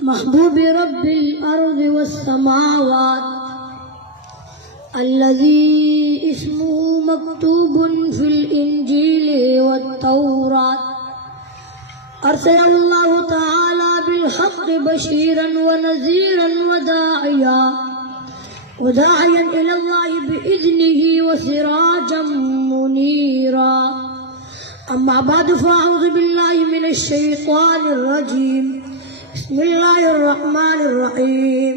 محبوب رب الأرض والسماوات الذي اسمه مكتوب في الإنجيل والتوراة أرسله الله تعالى بالحق بشيرا ونذيرا وداعيا إلى الله بإذنه وسراجا منيرا. أما بعد فأعوذ بالله من الشيطان الرجيم. بسم الله الرحمن الرحيم.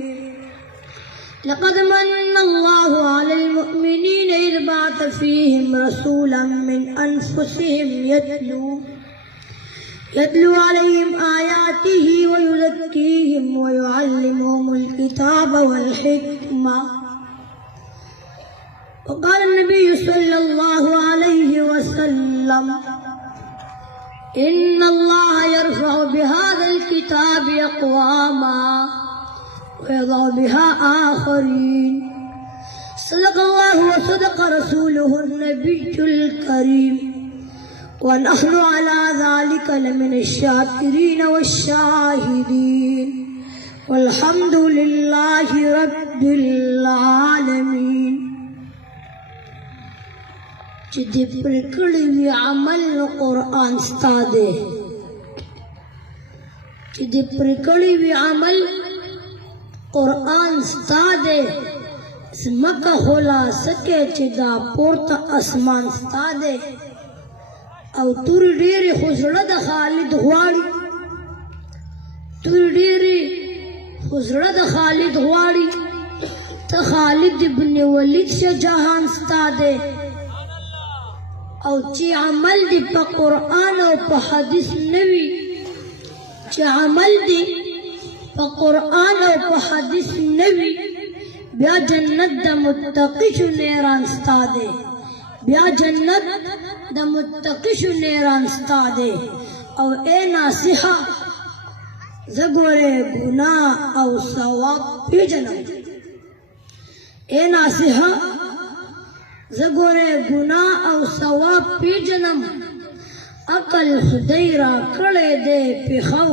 لقد من الله على المؤمنين إذ بعث فيهم رسولا من أنفسهم يتلو عليهم آياته ويزكيهم ويعلمهم الكتاب والحكمة. وقال النبي صلى الله عليه وسلم: إن الله يرفع بهذا الكتاب أقواما ويضع بها آخرين. صدق الله وصدق رسوله النبي الكريم، ونحن على ذلك لمن الشاكرين والشاهدين، والحمد لله رب العالمين. چې دې پرې کړی وي عمل نو قرآن ستا دی، چې دې پرې کړی وي عمل قرآن ستا دی. ځمکه خلاصه کې چې دا پورته اسمان ستا دی، او تورې ډېرې خو زړه د خالد غواړي، تورې ډېرې خو زړه د خالد غواړي. ته خالد ابن ولید شه جهان ستا دی، او چې عمل دی په قرآن او په حدیث نه وي، چې عمل دی په قرآن او په حدیث نه وي، بیا جنت د متقی شو نیران ستا دی، بیا جنت د متقی شو نیران ستا دی. او اے ناصحه زه ګورې ګناه او ثواب پیژنم، اے ناصحه زه ګورې ګناه او ثواب پیژنم. عقل خدای را کړی دی پېښور